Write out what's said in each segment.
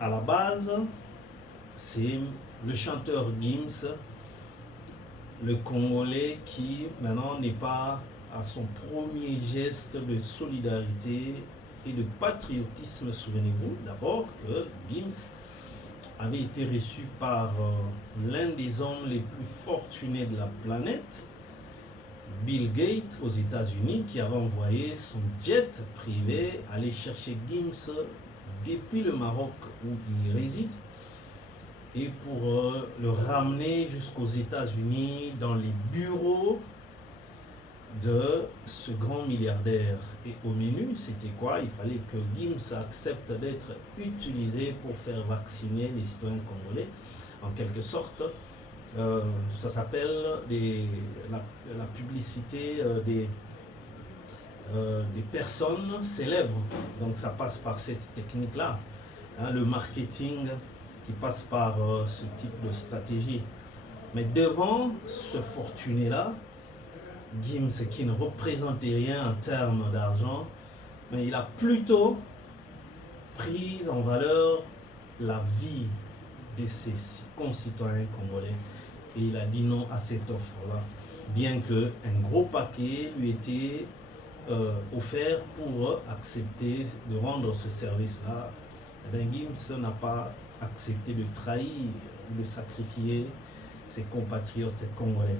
à la base, c'est le chanteur Gims, le Congolais qui maintenant n'est pas à son premier geste de solidarité et de patriotisme. Souvenez-vous d'abord que Gims avait été reçu par l'un des hommes les plus fortunés de la planète, Bill Gates aux États-Unis, qui avait envoyé son jet privé aller chercher Gims depuis le Maroc où il réside et pour le ramener jusqu'aux États-Unis dans les bureaux de ce grand milliardaire. Et au menu, c'était quoi? Il fallait que Gims accepte d'être utilisé pour faire vacciner les citoyens congolais. En quelque sorte, ça s'appelle la publicité des personnes célèbres. Donc ça passe par cette technique-là, hein, le marketing qui passe par ce type de stratégie. Mais devant ce fortuné-là, Gims, qui ne représentait rien en termes d'argent, mais il a plutôt pris en valeur la vie de ses concitoyens congolais. Et il a dit non à cette offre-là, bien qu'un gros paquet lui était offert pour accepter de rendre ce service-là. Gims n'a pas accepté de trahir ou de sacrifier ses compatriotes congolais.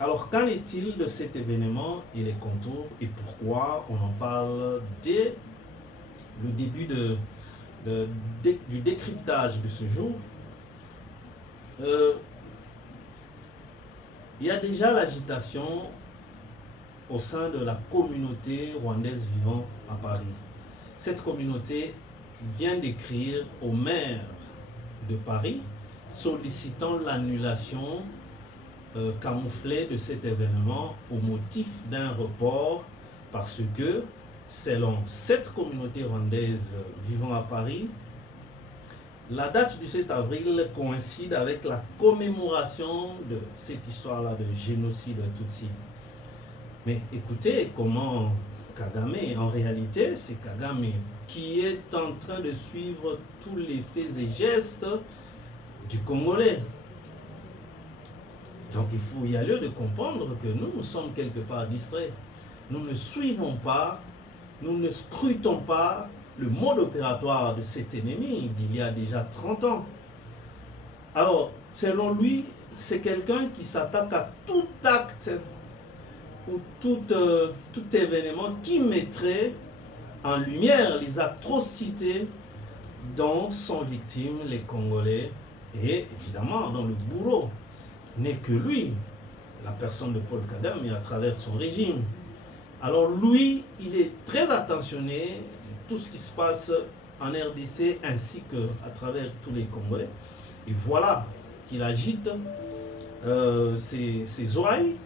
Alors, qu'en est-il de cet événement et les contours et pourquoi on en parle dès le début du décryptage de ce jour? Il y a déjà l'agitation au sein de la communauté rwandaise vivant à Paris. Cette communauté vient d'écrire au maire de Paris sollicitant l'annulation camouflée de cet événement au motif d'un report parce que, selon cette communauté rwandaise vivant à Paris, la date du 7 avril coïncide avec la commémoration de cette histoire-là de génocide Tutsi. Mais écoutez comment Kagame, en réalité, c'est Kagame qui est en train de suivre tous les faits et gestes du Congolais. Donc il y a lieu de comprendre que nous sommes quelque part distraits. Nous ne suivons pas, nous ne scrutons pas le mode opératoire de cet ennemi d'il y a déjà 30 ans. Alors, selon lui, c'est quelqu'un qui s'attaque à tout acte ou tout événement qui mettrait en lumière les atrocités dont sont victimes les Congolais. Et évidemment, dans le bourreau n'est que lui, la personne de Paul Kagame, mais à travers son régime. Alors lui, il est très attentionné de tout ce qui se passe en RDC ainsi qu'à travers tous les Congolais. Et voilà qu'il agite ses oreilles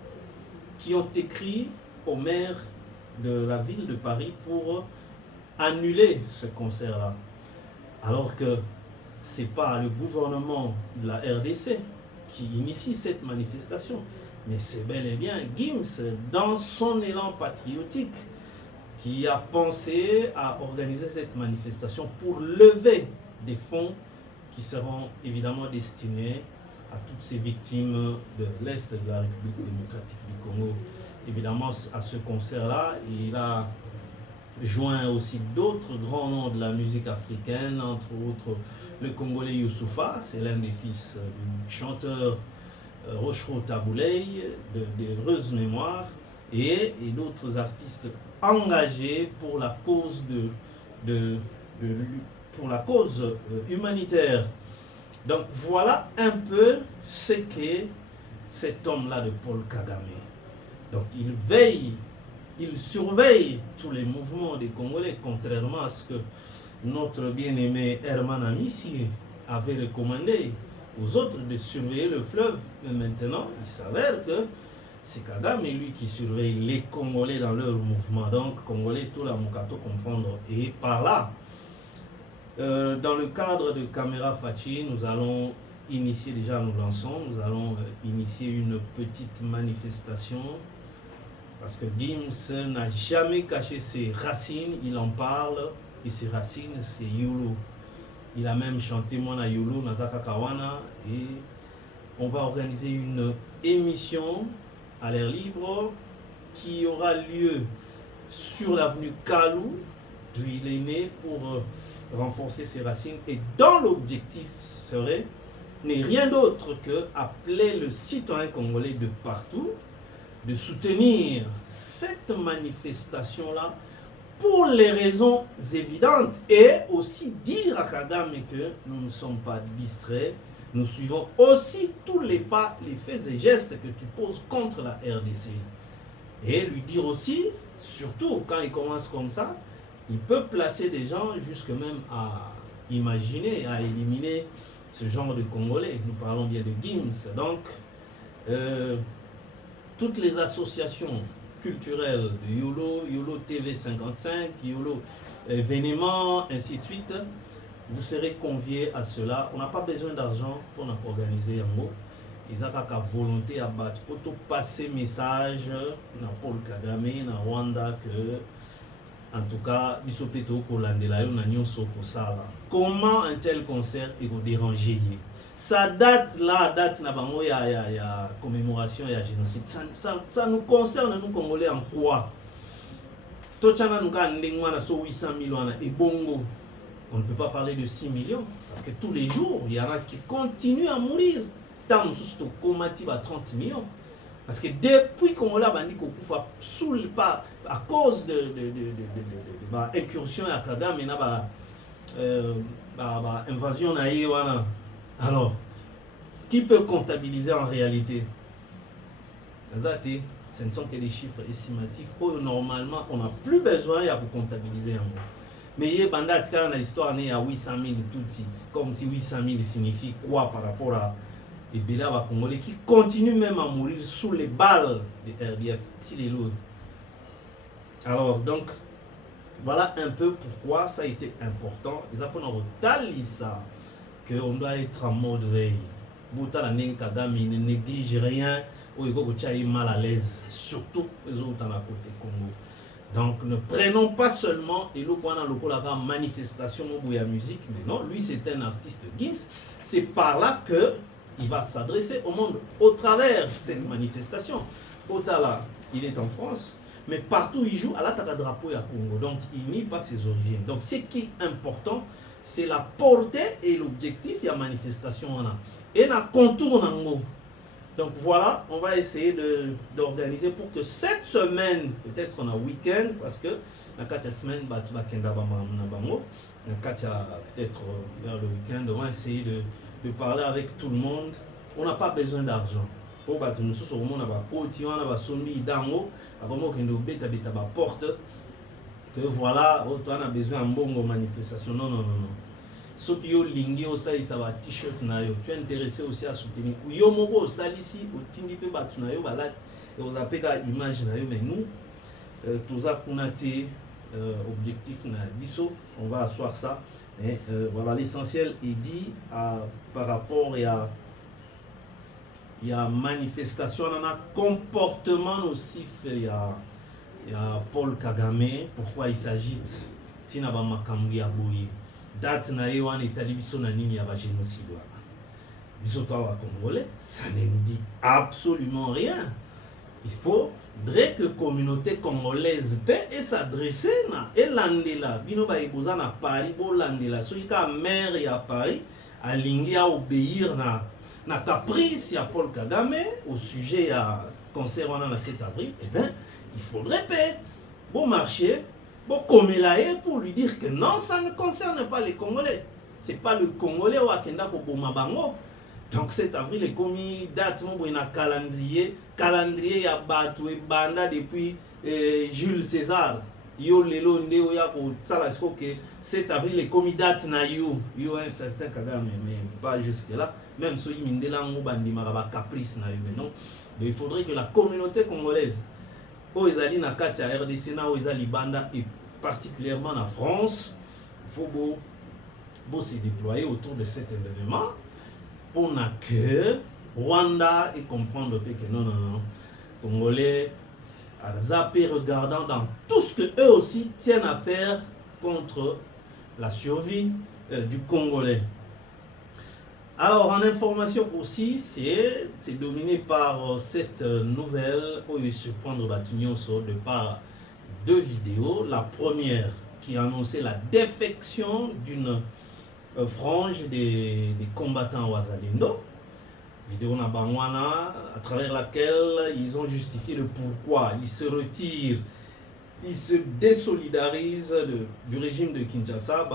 qui ont écrit au maire de la ville de Paris pour annuler ce concert-là. Alors que ce n'est pas le gouvernement de la RDC qui initie cette manifestation, mais c'est bel et bien Gims, dans son élan patriotique, qui a pensé à organiser cette manifestation pour lever des fonds qui seront évidemment destinés à toutes ces victimes de l'Est de la République démocratique du Congo. Évidemment, à ce concert-là, il a joint aussi d'autres grands noms de la musique africaine, entre autres le Congolais Youssoufa, c'est l'un des fils du chanteur Rochereau Tabouley, d'heureuse mémoire, et d'autres artistes engagés pour la cause, pour la cause humanitaire. Donc voilà un peu ce qu'est cet homme-là de Paul Kagame. Donc il veille, il surveille tous les mouvements des Congolais, contrairement à ce que notre bien-aimé Herman Amissi avait recommandé aux autres de surveiller le fleuve. Mais maintenant, il s'avère que c'est Kagame, lui, qui surveille les Congolais dans leur mouvement. Donc, Congolais, tout la Mukato comprendre. Et par là, dans le cadre de Caméra Fachi, nous allons initier, déjà nous lançons, nous allons initier une petite manifestation. Parce que Gims n'a jamais caché ses racines, il en parle, et ses racines, c'est Yulu. Il a même chanté Mwana Yolo, Nazaka Kawana. Et on va organiser une émission à l'air libre qui aura lieu sur l'avenue Kalou, d'où il est né, pour renforcer ses racines. Et dont l'objectif n'est rien d'autre que appeler le citoyen congolais de partout de soutenir cette manifestation-là pour les raisons évidentes et aussi dire à Kagame que nous ne sommes pas distraits, nous suivons aussi tous les pas, les faits et gestes que tu poses contre la RDC. Et lui dire aussi, surtout quand il commence comme ça, il peut placer des gens jusque même à imaginer, à éliminer ce genre de Congolais. Nous parlons bien de Gims. Donc, toutes les associations culturelles de YOLO, YOLO TV 55, YOLO événements, ainsi de suite, vous serez conviés à cela. On n'a pas besoin d'argent pour organiser un mot. Ils ont qu'à volonté à battre pour tout passer message dans Paul Kagame, dans Rwanda, que en tout cas, comment un tel concert est dérangé? Ça date là, date na bango il y a commémoration, il y a génocide. Ça nous concerne, nous Congolais, en quoi? Tochana nous a 800 000 et bongo. On ne peut pas parler de 6 millions parce que tous les jours, il y en a qui continuent à mourir. Tant nous comati à 30 millions. Parce que depuis qu'on l'a bandit qu'on sous pas à cause de incursion à Kagame et invasion na Yewana. Alors, qui peut comptabiliser en réalité? Ce ne sont que des chiffres estimatifs où normalement on n'a plus besoin pour comptabiliser un mot. Mais il y a dans l'histoire, il y a 800 000 tout, comme si 800 000 signifie quoi par rapport à Ebela Congolais qui continuent même à mourir sous les balles de RDF. Alors, donc, voilà un peu pourquoi ça a été important. Ils apprennent ça qu'on doit être en mode veille. Kagame ne néglige rien ou il est mal à l'aise, surtout les autres à côté Congo. Donc ne prenons pas seulement et la manifestation de la musique, mais non, lui c'est un artiste Gims. C'est par là que il va s'adresser au monde au travers de cette manifestation. Otala, il est en France, mais partout il joue à la drapeau à Congo, donc il nie pas ses origines. Donc ce qui est important, c'est la portée et l'objectif de la manifestation. Et la contour. Donc voilà, on va essayer d'organiser pour que cette semaine, peut-être on a week-end, parce que la 4 semaine, peut-être vers le week-end, on va essayer de parler avec tout le monde. On n'a pas besoin d'argent. Pour battre nous sur le monde, on a sombi dango, porte que voilà, on a besoin de bonne manifestation. Non, non, non, non. Ceux qui ont lingué au sali, ça va t-shirt na yo. Tu es intéressé aussi à soutenir. Ou yo moko au sali si au tindi pe batu na yo balat et aux apeka image na yo mais nous tout ça qu'on a été objectif na biso, on va asseoir ça. Et voilà, l'essentiel est dit par rapport à il y a manifestation, on a comportement aussi il y a Paul Kagame, pourquoi il s'agite tina ba makambi ya boye. Date na yewan etali biso na nini ya ba génocide wana. Biso toa Congolais, ça ne nous dit absolument rien. Il faudrait que la communauté congolaise peut s'adresser na elandela bino ba eboza na Paris bo landela soki ka maire ya Paris alingi à obéir na caprice ya Paul Kagame au sujet ya concert wana na 7 avril. Eh bien, il faudrait payer bon marché. Bon, comme il a pour lui dire que non, ça ne concerne pas les Congolais. Ce n'est pas le Congolais ou Akenda Koboma Bango. Donc 7 avril est commis date, il y a un calendrier. Calendrier, il y a battu Banda depuis Jules César. Yo lelo ndeo ya ko tsala siko que 7 avril est commis date na yo un certain Kagame, mais pas jusque là. Même si Mindela Ngobandi Maraba caprice na yo, mais non. Mais il faudrait que la communauté congolaise aux Ezali na Katia RDC na aux Ezali Banda et particulièrement en France, il faut se déployer autour de cet événement pour que Rwanda et comprendre que non, non, non, Congolais à zapper regardant dans tout ce que eux aussi tiennent à faire contre la survie, du Congolais. Alors, en information aussi, c'est dominé par cette nouvelle où il se prendre de par deux vidéos. La première qui annonçait la défection d'une frange des combattants Wazalendo. Vidéo Nabangwana, à travers laquelle ils ont justifié le pourquoi ils se retirent, ils se désolidarisent du régime de Kinshasa,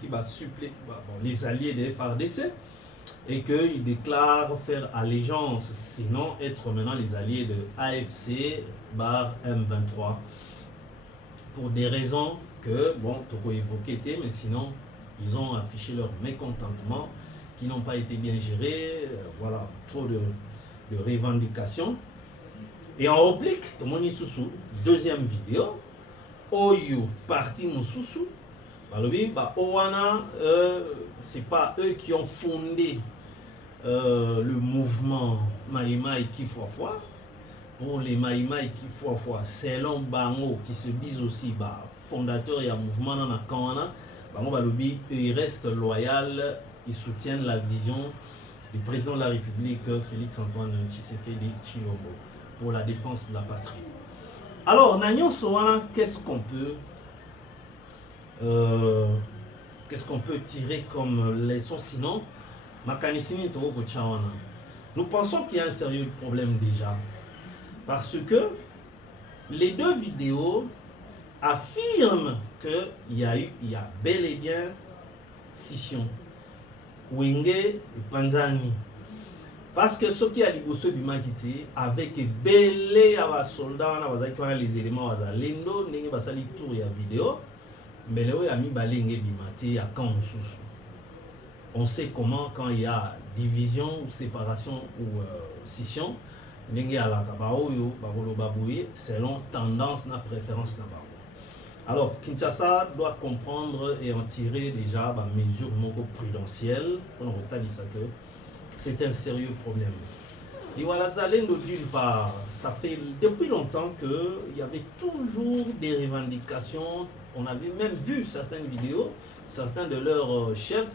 qui va suppléer les alliés des FARDC, et qu'ils déclarent faire allégeance, sinon être maintenant les alliés de AFC M23, pour des raisons que, bon, tu peux évoquer, mais sinon, ils ont affiché leur mécontentement, qui n'ont pas été bien gérés, voilà, trop de revendications. Et en réplique, Tomoni Soussou, deuxième vidéo, Oyo, parti Moussoussou, c'est pas eux qui ont fondé le mouvement Maïmaï Kifuafua. Pour les Maïmaï Kifuafua, selon Bango, qui se disent aussi fondateurs et mouvement dans la Kawana, ils restent loyaux, ils soutiennent la vision du président de la République, Félix Antoine Tshisekedi Tshilombo, pour la défense de la patrie. Alors, Nagnon Sowana, qu'est-ce qu'on peut tirer comme leçon sinon nous pensons qu'il y a un sérieux problème déjà, parce que les deux vidéos affirment qu'il y a bel et bien scission. Wenge et Panzani. Parce que ce qui a liboso bimakiti avec belé à soldats on a les éléments à lendo n'enge basali tour ya vidéo mais le ami balenge bimati à quand on sait comment quand il y a division ou séparation ou scission n'enge à la kabaoyo babolo babouye selon tendance na préférence na babo. Alors, Kinshasa doit comprendre et en tirer déjà des mesures prudentielles pour nous dire que c'est un sérieux problème. Et voilà, d'une part, ça fait depuis longtemps qu'il y avait toujours des revendications. On avait même vu certaines vidéos, certains de leurs chefs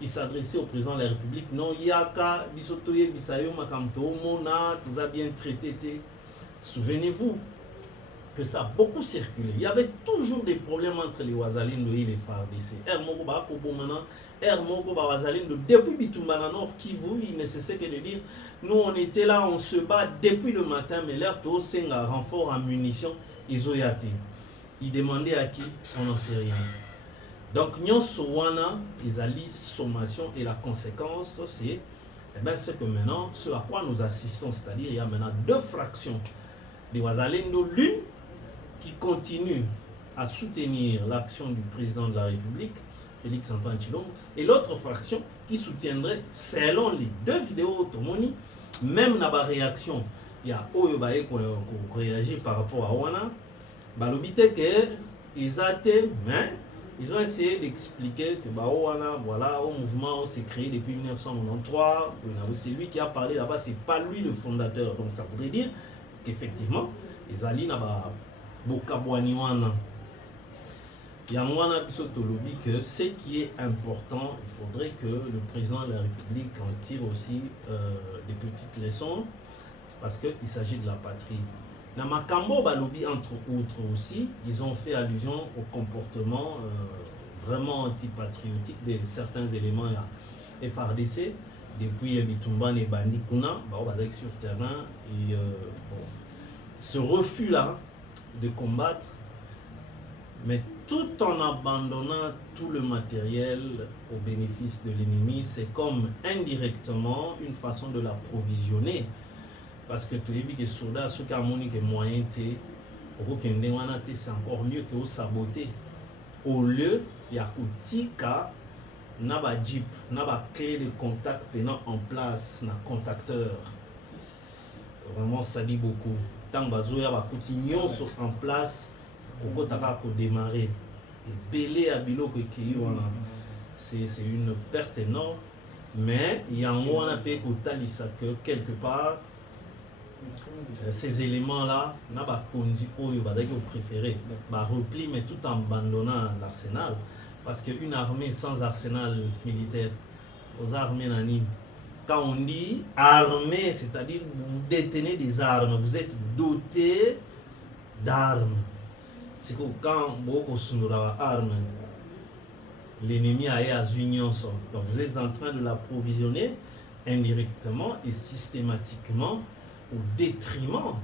qui s'adressaient au président de la République. Non, Yaka, Bisotoye, Bisayo, Makamto, Mona, tout ça bien traité. Souvenez-vous que ça a beaucoup circulé. Il y avait toujours des problèmes entre les Wazalendo et les FARDC. Depuis Bitumbana Nord Kivu, il ne cessait que de dire nous on était là, on se bat depuis le matin, mais l'air tout c'est un renfort en munitions, ils ont été. Ils demandaient à qui, on n'en sait rien. Donc, Nyon Sowana, ils allient sommation et la conséquence, c'est ce que maintenant, ce à quoi nous assistons, c'est-à-dire il y a maintenant deux fractions des Wazalendo, l'une qui continue à soutenir l'action du président de la République, Félix Antoine Tshilombo, et l'autre fraction qui soutiendrait, selon les deux vidéos automoni, même dans la réaction, il y a Oyobaye qui réagit par rapport à Wana, balobite que ils ont essayé d'expliquer que Wana, voilà, au mouvement s'est créé depuis 1993, c'est lui qui a parlé là-bas, c'est pas lui le fondateur, donc ça voudrait dire qu'effectivement, les alliés n'ont Bokabwaniwana. Yangwana Bisotolobi que ce qui est important, il faudrait que le président de la République en tire aussi des petites leçons parce qu'il s'agit de la patrie. Namakambo Balobi entre autres aussi, ils ont fait allusion au comportement vraiment antipatriotique de certains éléments FARDC depuis Bitumban et Bandikuna, sur terrain et ce refus-là de combattre, mais tout en abandonnant tout le matériel au bénéfice de l'ennemi, c'est comme indirectement une façon de l'approvisionner. Parce que tu as vu que les soldats, ceux qui ont des moyens, c'est encore mieux que vous saboter. Au lieu, il y a un jeep, une clé de contact pendant en place, un contacteur. Vraiment, ça dit beaucoup. Tant que vous avez en place, vous pouvez démarrer. Et belé à bilo c'est une perte énorme. Mais il y a un moment que quelque part, ces éléments-là, n'a pas conduit au préféré, repli, mais tout en abandonnant l'arsenal. Parce qu'une armée sans arsenal militaire, aux armées nanines, quand on dit armée, c'est-à-dire vous détenez des armes, vous êtes doté d'armes. C'est que quand beaucoup sont armes, l'ennemi a à union. Donc vous êtes en train de l'approvisionner indirectement et systématiquement au détriment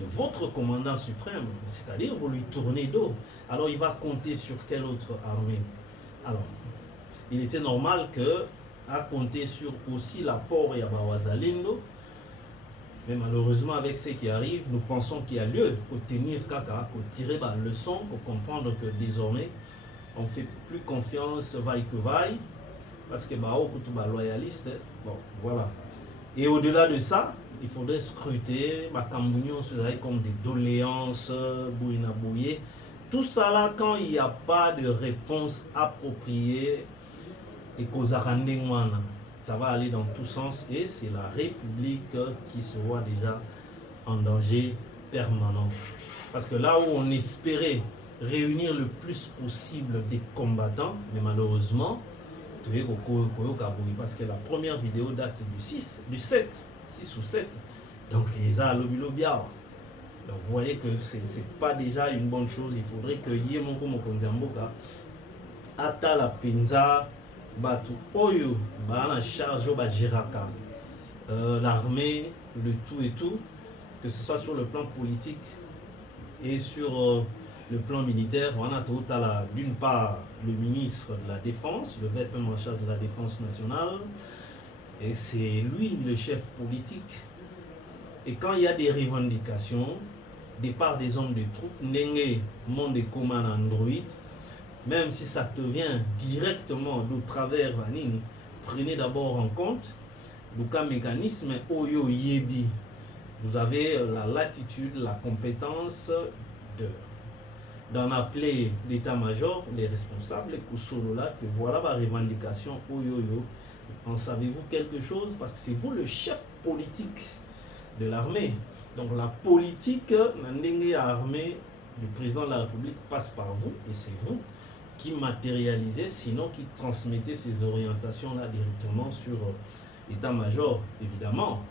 de votre commandant suprême, c'est-à-dire vous lui tournez dos. Alors il va compter sur quelle autre armée? Alors, il était normal que à compter sur aussi l'apport Yabawazalindo, mais malheureusement avec ce qui arrive, nous pensons qu'il y a lieu pour tenir caca, pour tirer la leçon, pour comprendre que désormais on ne fait plus confiance vaille que vaille, parce que bah loyaliste, bon voilà. Et au-delà de ça, il faudrait scruter ma cambouillon comme des doléances, bouina bouillé. Tout ça là, quand il n'y a pas de réponse appropriée et qu'aux arandengouana, ça va aller dans tous sens et c'est la République qui se voit déjà en danger permanent. Parce que là où on espérait réunir le plus possible des combattants, mais malheureusement, parce que la première vidéo date du 6 ou 7. Donc, ils ont lobby. Donc, vous voyez que ce n'est pas déjà une bonne chose. Il faudrait que Yemoko Mokonzamboka, Ata la Penza, Batu Oyo, Bana Charge, Bajiraka, l'armée, le tout et tout, que ce soit sur le plan politique et sur le plan militaire. On a tout à la, d'une part, le ministre de la Défense, le VP en charge de la Défense nationale, et c'est lui le chef politique. Et quand il y a des revendications, des parts des hommes de troupes, Nenge, monde de commande Android, même si ça te vient directement d'au travers, prenez d'abord en compte le mécanisme Oyo Yebi. Vous avez la latitude, la compétence d'en appeler l'état-major, les responsables, les Kousolola, que voilà la revendication Oyoyo. En savez-vous quelque chose? Parce que c'est vous le chef politique de l'armée. Donc la politique, l'armée du président de la République passe par vous et c'est vous qui matérialisez, sinon qui transmettez ces orientations-là directement sur l'état-major, évidemment.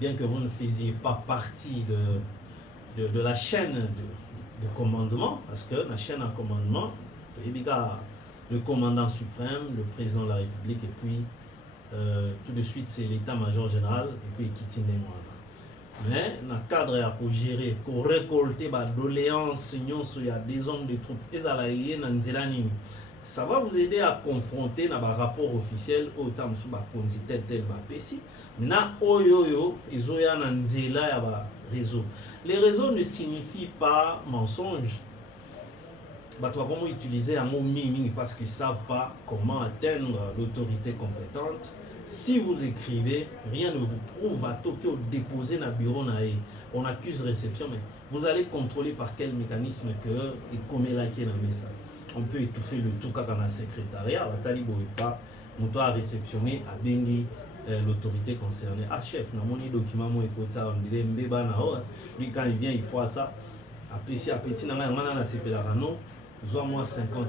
Bien que vous ne faisiez pas partie de la chaîne de commandement, parce que la chaîne en commandement, le commandant suprême, le président de la République, et puis tout de suite c'est l'état-major général, et puis Kitine. Mais dans le cadre pour gérer, pour récolter des doléances, il y a des hommes de troupes, ça va vous aider à confronter dans un rapport officiel au temps où tel PC. Maintenant, les réseaux ne signifient pas mensonge. Comment utiliser un mot miming parce qu'ils ne savent pas comment atteindre l'autorité compétente. Si vous écrivez, rien ne vous prouve à Tokyo déposer dans le bureau. On accuse réception, mais vous allez contrôler par quel mécanisme que et comment là qui est dans le message. On peut étouffer le tout quand on a secrétariat. On doit réceptionner à Bengi l'autorité concernée. Ah chef, on a mon document, lui quand il vient, il faut ça. Après, petit, moins 50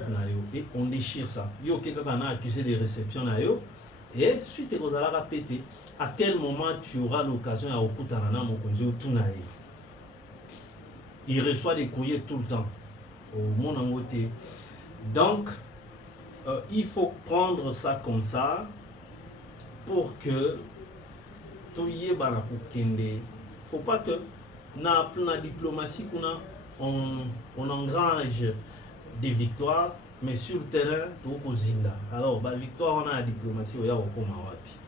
et on déchire ça. Yo quelqu'un a accusé de réception et suite aux alara pété. À quel moment tu auras l'occasion à okutanana mon konjo tunae? Il reçoit des courriers tout le temps au monde en côté. Donc il faut prendre ça comme ça pour que tout y est bana pour kende. Faut pas que na diplomatie on engrange des victoires, mais sur le terrain, tout au Zinda. Alors, victoire, on a la diplomatie, on a au Wapi.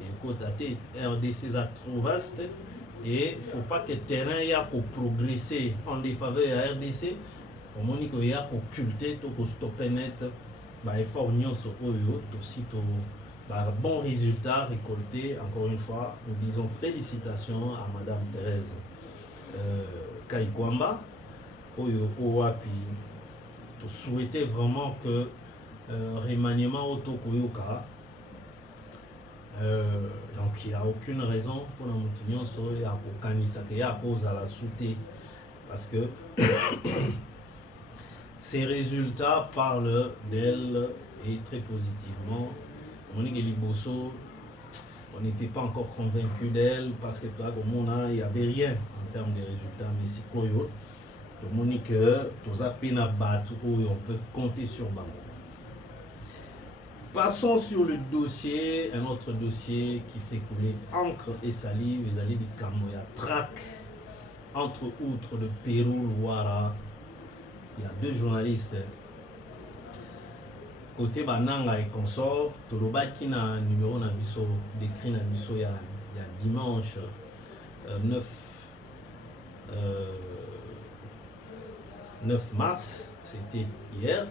Et côté RDC, ça trop vaste, et il ne faut pas que le terrain y a pour progresser en défaveur de RDC, au moment où il y a pour occulter, tout pour stopper net, effort union sur Oyo, aussi tout bon résultat récolté. Encore une fois, nous disons félicitations à Madame Thérèse Kaikwamba, Oyo Owapi. Tu souhaitais vraiment que remaniement autokoyoka. Donc il n'y a aucune raison pour la montignon sur la cause à la souté parce que Ces résultats parlent d'elle et très positivement. Monique Liboso, on n'était pas encore convaincu d'elle parce que toi, au monde, il n'y avait rien en termes de résultats. Mais c'est quoi, Monique, tous à peine à battre, on peut compter sur Bango. Passons sur le dossier, un autre dossier qui fait couler encre et salive, les alliés du Kamoya trac entre outre de Pérou, Louara. Il y a deux journalistes. Côté Bananga et consort, Tolobaki na numéro na biso, décrit na biso il y a dimanche 9 mars, c'était hier,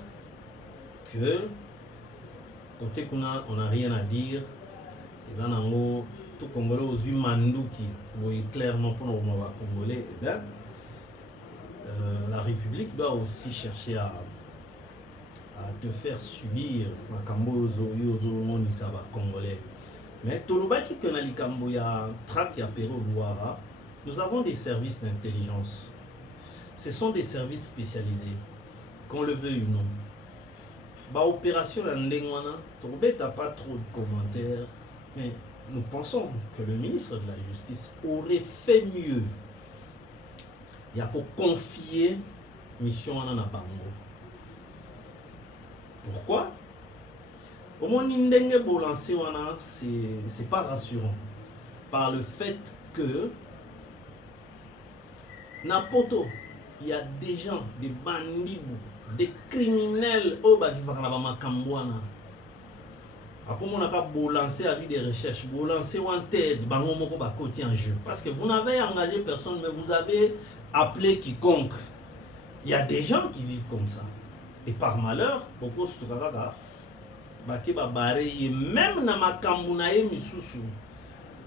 que côté qu'on a, on n'a rien à dire. Les anango, tout Congolais aux Mandouki, oui, clairement pour nos Congolais, et bien, la République doit aussi chercher à te faire subir Makambo Zoyo Nisaba Congolais. Mais Tolobaki que Nalikambo ya Trak ya Pero Louara, nous avons des services d'intelligence. Ce sont des services spécialisés, qu'on le veuille ou non. Bah, opération Ndengwana, Tolobet n'a pas trop de commentaires, mais nous pensons que le ministre de la Justice aurait fait mieux. Il y a qu'à confier mission à Bango. Pourquoi? Au moins, Ndenge Bolancé, c'est pas rassurant. Par le fait que, Napoto, il y a des gens, des bandits, des criminels, au Bavivakana Kambouana. Après, on a bolancé à vie des recherches, bolancé en tête, Bango Moko Bakoti en jeu. Parce que vous n'avez engagé personne, mais vous avez appelé quiconque. Il y a des gens qui vivent comme ça. Et par malheur, beaucoup de même dans ma Kambunaye Misusu,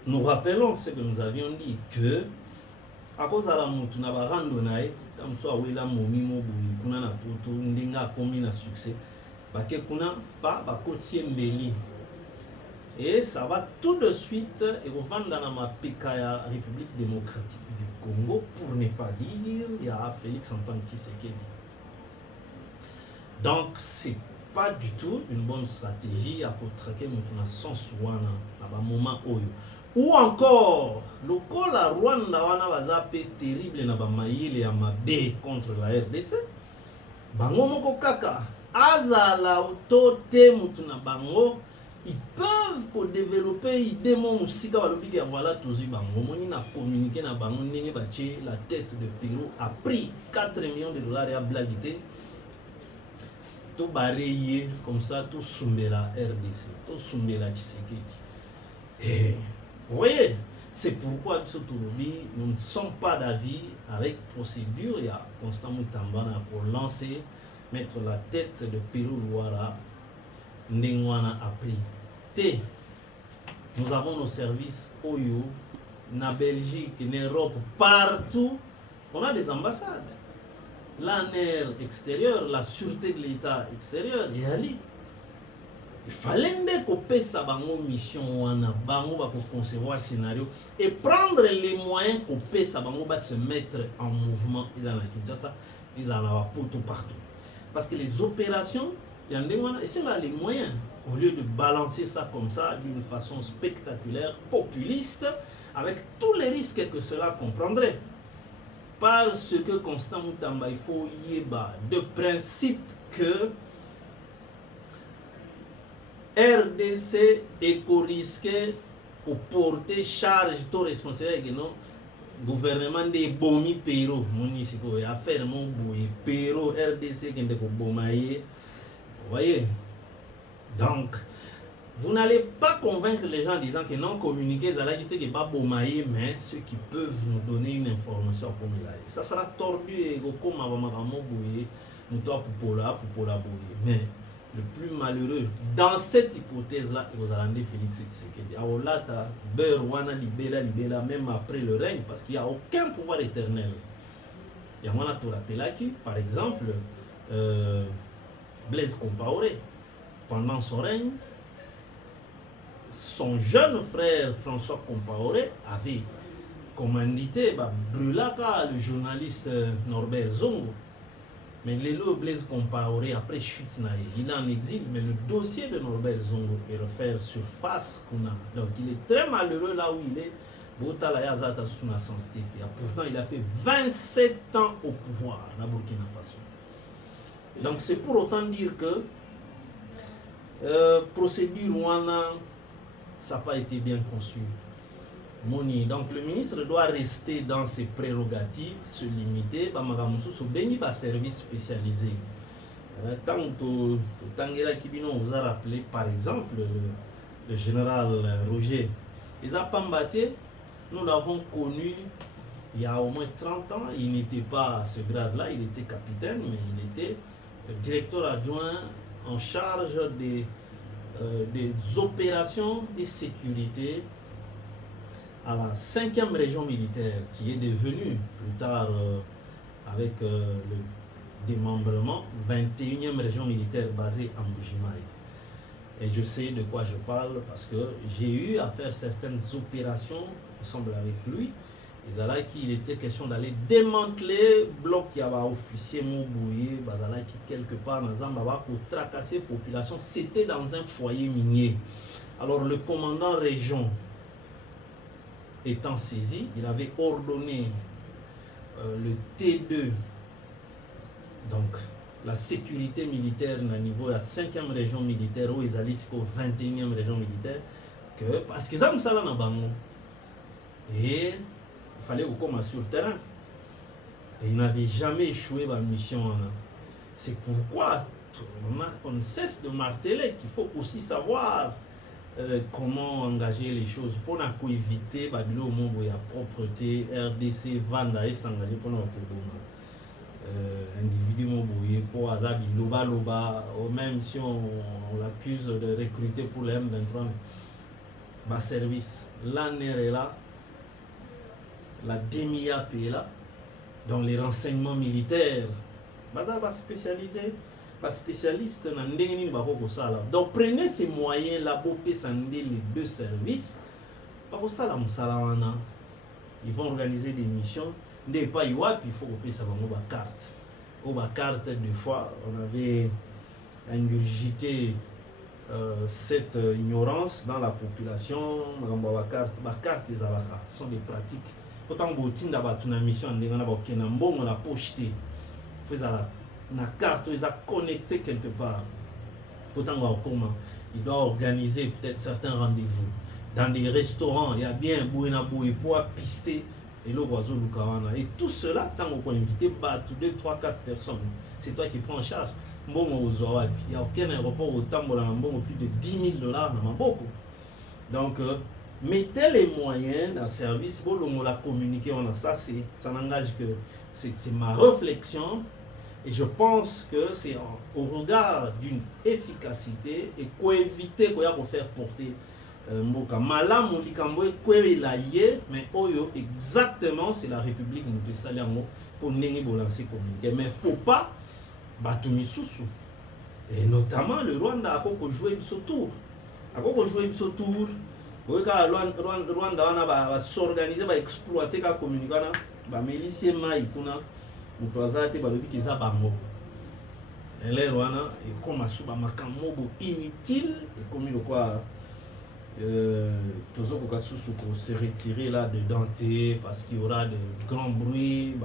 nous rappelons ce que nous avions dit, que à cause de la moutou na barandonaye, comme ça wela momimo boui kuna na poto ndenga komi na succès, baké kuna pas bakoti mbeli. Et ça va tout de suite et revendre dans ma PKA République démocratique du Congo, pour ne pas dire, il y a Félix Antoine Tshisekedi. Donc, c'est pas du tout une bonne stratégie à traquer maintenant sans Souana à un moment où. Ou encore, le col à Rwanda wana bazape terrible na bamayele ya mabe contre la RDC. Bango moko kaka azala otote mutu na bango, ils peuvent développer idée mon musika balobi ya voilà tozi bango moni na communiquer na bango ndenge batie la tête de Pérou a pris 4 millions de dollars à blaguité. Tout barré comme ça, tout soumet la RDC, tout soumet la Tshisekedi. Et vous voyez, c'est pourquoi nous ne sommes pas d'avis avec procédure. Il y a Constant Moutambana pour lancer, mettre la tête de Pérou Louara, Ndengwana a pris. Nous avons nos services Oyo, na Belgique, en Europe, partout. On a des ambassades. L'ANR extérieur, la sûreté de l'État extérieur, et Ali. Il fallait que ça bango mission wana bango va concevoir un scénario et prendre les moyens pour ça bango va se mettre en mouvement. Ils en ont Kinshasa, ils en ont partout. Parce que les opérations, il y a les moyens. Au lieu de balancer ça comme ça d'une façon spectaculaire, populiste, avec tous les risques que cela comprendrait. Parce que Constant Moutamba, il faut y avoir de principe que RDC est risqué pour porter charge de responsabilité gouvernement des bomi Pérou municipaux et affaire mon boué Pérou RDC qui est bomaye. Vous voyez, donc vous n'allez pas convaincre les gens en disant que non communiquer Zalagité qui n'est pas bomaye, mais ceux qui peuvent nous donner une information comme il a. Ça sera tordu et comme avant boué nous toi pour la boué. Mais le plus malheureux dans cette hypothèse là, vous allez Félix Tshisekedi. Aolata Berwana libéla même après le règne parce qu'il n'y a aucun pouvoir éternel. Il y a un autre qui, par exemple, Blaise Compaoré, pendant son règne, son jeune frère François Compaoré avait commandité Brulaka, le journaliste Norbert Zongo. Mais les lots Blaise Compaoré, après chute, il est en exil, mais le dossier de Norbert Zongo est refaire surface. Donc il est très malheureux là où il est. Pourtant, il a fait 27 ans au pouvoir à Burkina Faso. Donc c'est pour autant dire que procédure Rwanda, ça n'a pas été bien conçu. Moni. Donc le ministre doit rester dans ses prérogatives, se limiter, à service spécialisé. Tant que Tanguela Kibino vous a rappelé par exemple le général Roger Ezapambate, nous l'avons connu il y a au moins 30 ans. Il n'était pas à ce grade-là, il était capitaine, mais il était directeur adjoint en charge des opérations de sécurité à la 5e région militaire, qui est devenue plus tard, avec le démembrement, 21e région militaire basée à Mbujimaï. Et je sais de quoi je parle parce que j'ai eu à faire certaines opérations ensemble avec lui. Il était question d'aller démanteler le bloc qui avait officier Moubouye, qui quelque part dans Zambaba pour tracasser la population. C'était dans un foyer minier. Alors le commandant région étant saisi, il avait ordonné le T2, donc la sécurité militaire à niveau de la 5e région militaire, où ils allaient jusqu'au 21e région militaire, que parce qu'ils ont ça là dans Bango. Et il fallait qu'on sur le terrain. Et il n'avait jamais échoué dans la mission. C'est pourquoi on ne cesse de marteler qu'il faut aussi savoir comment engager les choses pour éviter Babylon au monde où il y a propreté, RDC, Vanda et s'engager pour nous individu pour Azabi Loba Loba, même si on l'accuse de recruter pour le M23, bas service, l'ANR est là, la DEMIAP est là, donc les renseignements militaires, va spécialiser. Pas spécialiste donc prenez ces moyens là pour les deux services. Ils vont organiser des missions. Il faut que ça carte. Carte, deux fois, on avait ingurgité cette ignorance dans la population. Carte, ce sont des pratiques. Pourtant, une mission, on a pocheté. La carte, ils ont connecté quelque part. Pourtant, il doit organiser peut-être certains rendez-vous. Dans des restaurants, il y a bien Bouina Boui pour pister et le oiseau Lukawana. Et tout cela, tant qu'on peut inviter 2, 3, 4 personnes, c'est toi qui prends en charge. Il n'y a aucun aéroport au Tambola, plus de $10,000 dans beaucoup. Donc, mettez les moyens dans le service pour la communiquer. Ça n'engage que c'est ma réflexion. Et je pense que c'est au regard d'une efficacité et qu'on éviter de faire porter Mboka. Malam ou likambo mais oyo exactement c'est la République nous saliango pour nengi balancer communiquer. Mais faut pas batumi sousou. Et notamment le Rwanda a joué ce tour. Rwanda va s'organiser, va exploiter la communication, va mélissier maï kuna. Et les Rwanda et comme inutile et comme il quoi se retirer là de Dante parce qu'il y aura de grands bruits,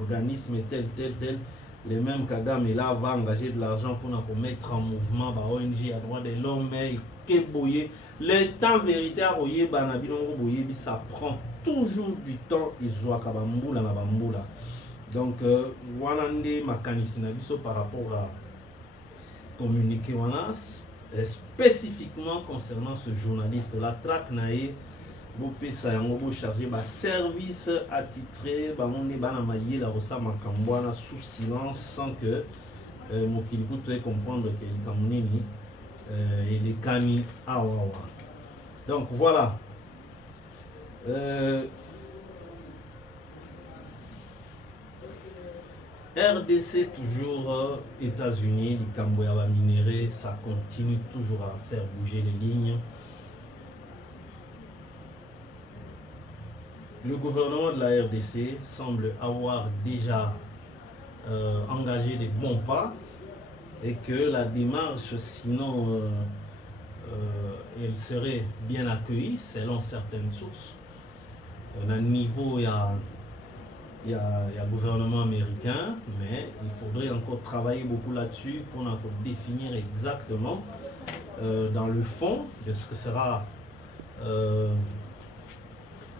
organismes tel. Les mêmes Kagame là va engager de l'argent pour nous mettre en mouvement ONG à droit de l'homme mais le temps véritaire ça prend toujours du temps. Donc, Wanande Makanisina par rapport à communiquer spécifiquement concernant ce journaliste, la traque naïe, vous pouvez charger service attitré, on est la rosa makambwana sous silence sans que mon kilikou puisse comprendre que les Kamounini et les Kani Awawa. Donc voilà. RDC toujours États-Unis, les Kamboyaba minérés, ça continue toujours à faire bouger les lignes. Le gouvernement de la RDC semble avoir déjà engager des bons pas et que la démarche, sinon, elle serait bien accueillie selon certaines sources. À un niveau, il y a le gouvernement américain, mais il faudrait encore travailler beaucoup là-dessus pour encore définir exactement dans le fond de ce que sera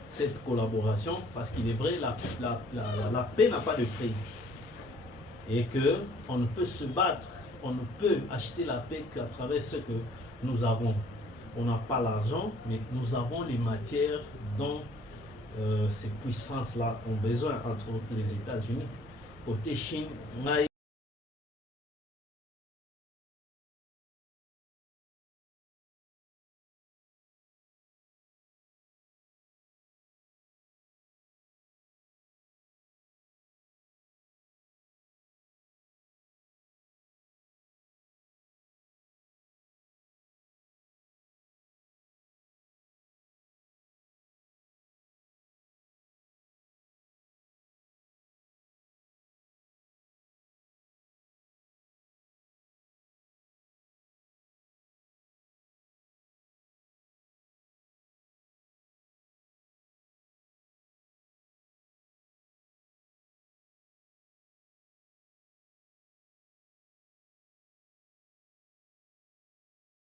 cette collaboration, parce qu'il est vrai, la paix n'a pas de prix et qu'on ne peut se battre, on ne peut acheter la paix qu'à travers ce que nous avons. On n'a pas l'argent, mais nous avons les matières dont ces puissances-là ont besoin, entre autres les États-Unis. Côté Chine,